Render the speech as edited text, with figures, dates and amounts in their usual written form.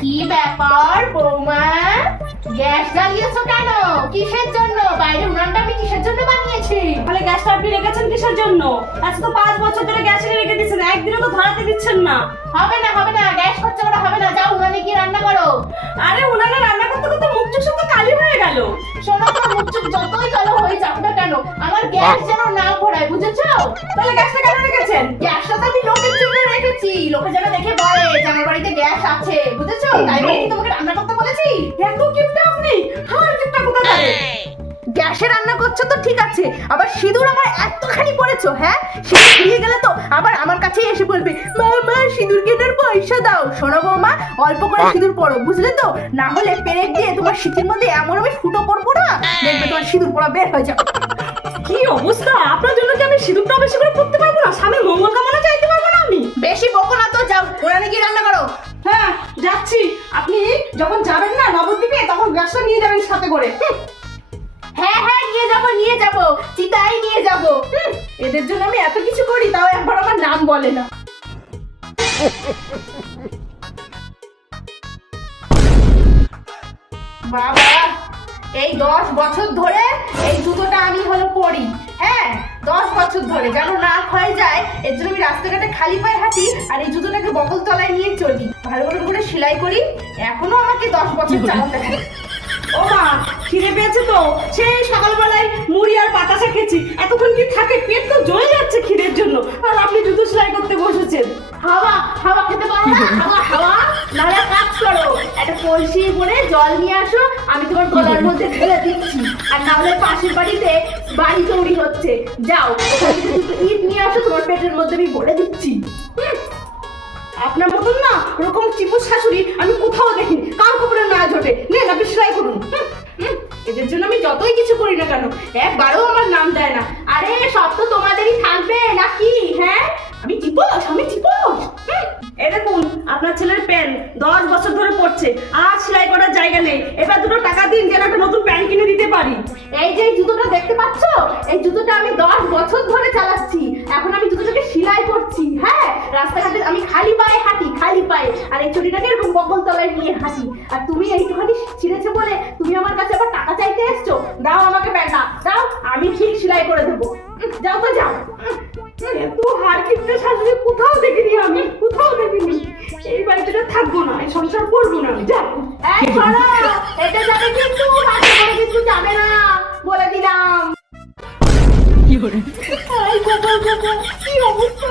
কি ব্যাপার বৌমা, গ্যাস জ্বালিয়েছো কেন? কিসের জন্য? বাইরে উনানটা আমি কিসের জন্য বানিয়েছি? তাহলে গ্যাসটা আপনি রেখেছেন কিসের জন্য? আজকে তো 5 বছর ধরে গ্যাস রেখে দিচ্ছেন, একদিনও তো ধরাতে দিচ্ছেন না। হবে না হবে না, গ্যাস খরচা করা হবে না। যাও উনানে গিয়ে রান্না করো। আরে উনানে রান্না করতে করতে মুখ চোখ সব কালি হয়ে গেল। শোনো তো, মুখ চোখ যতই কালো হয়ে যাক না কেন, আমার গ্যাস যেন না ঘোরায়, বুঝেছো? তাহলে গ্যাসটা কেন রেখেছেন? গ্যাসটা তো আমি লোকের জন্য রেখেছি, লোকে যেন দেখে বলে যে আমার বাড়িতে গ্যাস আছে, বুঝেছো? তাই বলে কি তোমাকে রান্না করতে বলেছি? এত কিপটা আপনি, আমার কিপটা কোথায় যাবে? গ্যাসে রান্না করছো তো ঠিক আছে, আবার সিঁদুর আমার এতখানি পড়েছো, হ্যাঁ? সিঁদুর ফুরিয়ে গেলে তো আবার আমার কাছেই এসে বলবে, মা মা সিঁদুর কেনার পয়সা দাও। শোনো বৌমা, অল্প করে সিঁদুর পরো, বুঝলে তো? না হলে পেরেক দিয়ে তোমার সিঁথির মধ্যে এমন আমি ফুটো করবো না, দেখবে তোমার সিঁদুর পড়া বের হয়ে যাবে। কি অবস্থা! আপনার জন্য কি আমি সিঁদুরটা বেশি করে পড়তে পারবো না? স্বামীর মঙ্গল কামনা চাইতে পারবো না আমি? বেশি বকো না তো, যাও ওখানে গিয়ে রান্না করো। হ্যাঁ যাচ্ছি। আপনি যখন যাবেন না নবদ্বীপে, তখন গ্যাসটা নিয়ে যাবেন সাথে করে। হ্যাঁ হ্যাঁ নিয়ে যাবো নিয়ে যাবো, চিতাই নিয়ে যাবো। এদের জন্য আমি এত কিছু করি, তাও একবার আমার নাম বলে না। বাবা, এই 10 বছর ধরে এই জুতোটা আমি হলো পরি। হ্যাঁ, 10 বছর ধরে যেন না ক্ষয়ে যায়, এর জন্য আমি রাস্তাঘাটে খালি পায়ে হাঁটি আর এই জুতোটাকে বগল তলায় নিয়ে চলি, ভালো করে সেলাই করি। এখনো আমাকে 10 বছর চালাতে হয়। ও মা, খিদে পেয়েছে তো? সেই সকালবেলায় মুড়ি আর বাতাসা খেয়েছি, এতক্ষণ কি থাকে? পেট তো জ্বলে যাচ্ছে খিদের জন্য, আর আপনি জুতো সেলাই করতে বসেছেন। হাওয়া হাওয়া খেতে পারো না? হাওয়া হাওয়া, নাহলে কাজ করো, একটা কলসি করে জল নিয়ে আসো, আমি তোমার গলার মধ্যে ঢেলে দিচ্ছি। আর না হলে পাশের বাড়িতে বাড়ি তৈরি হচ্ছে, যাও ওখান থেকে দুটো ইট নিয়ে আসো, তোমার পেটের মধ্যে আমি ভরে দিচ্ছি। আপনার মতন না ওরকম চিপু শাশুড়ি আমি কোথাও দেখিনি, কার খবরে না জোটে। নেন আপনি সেলাই করুন। এদের জন্য আমি যতই কিছু করি না কেন, একবারও আমার নাম দেয় না। আরে সব তো তোমাদেরই থাকবে নাকি? হ্যাঁ, আমি চিপোস, আমি চিপোস। এই দেখুন আপনার ছেলের প্যান্ট 10 বছর ধরে পড়ছে, আর সেলাই করার জায়গা নেই। এবার দুটো টাকা দিন যেন একটা নতুন প্যান্ট কিনে দিতে পারি। এই যে জুতোটা দেখতে পাচ্ছ, এই জুতোটা আমি 10 বছর ধরে চালাচ্ছি, এখন আমি জুতোটাকে সেলাই করছি। হ্যাঁ, রাস্তাঘাটে আমি খালি পায়ে হাঁটি, খালি পায়ে, আর এই চটিটাকে এরকম বগল তলায় নিয়ে হাঁটি। আর তুমি এইটুখানি ছিঁড়েছে বলে তুমি আমার কাছে আবার টাকা চাইতে এসছো? দাও আমাকে প্যান্টটা দাও, আমি ঠিক সেলাই করে দেবো। যাও তো যাও। এত হার কিপটা শাশুড়ি কোথাও দেখিনি আমি, কোথাও দেখিনি। এই বাড়িতে থাকবো না, এই সংসার করবো না আমি। যা এই শোনো, এটা যাবে কিন্তু, হাতে করে কিন্তু যাবে না, বলে দিলাম। কি করে? আই বাবা বাবা, কি অবস্থা!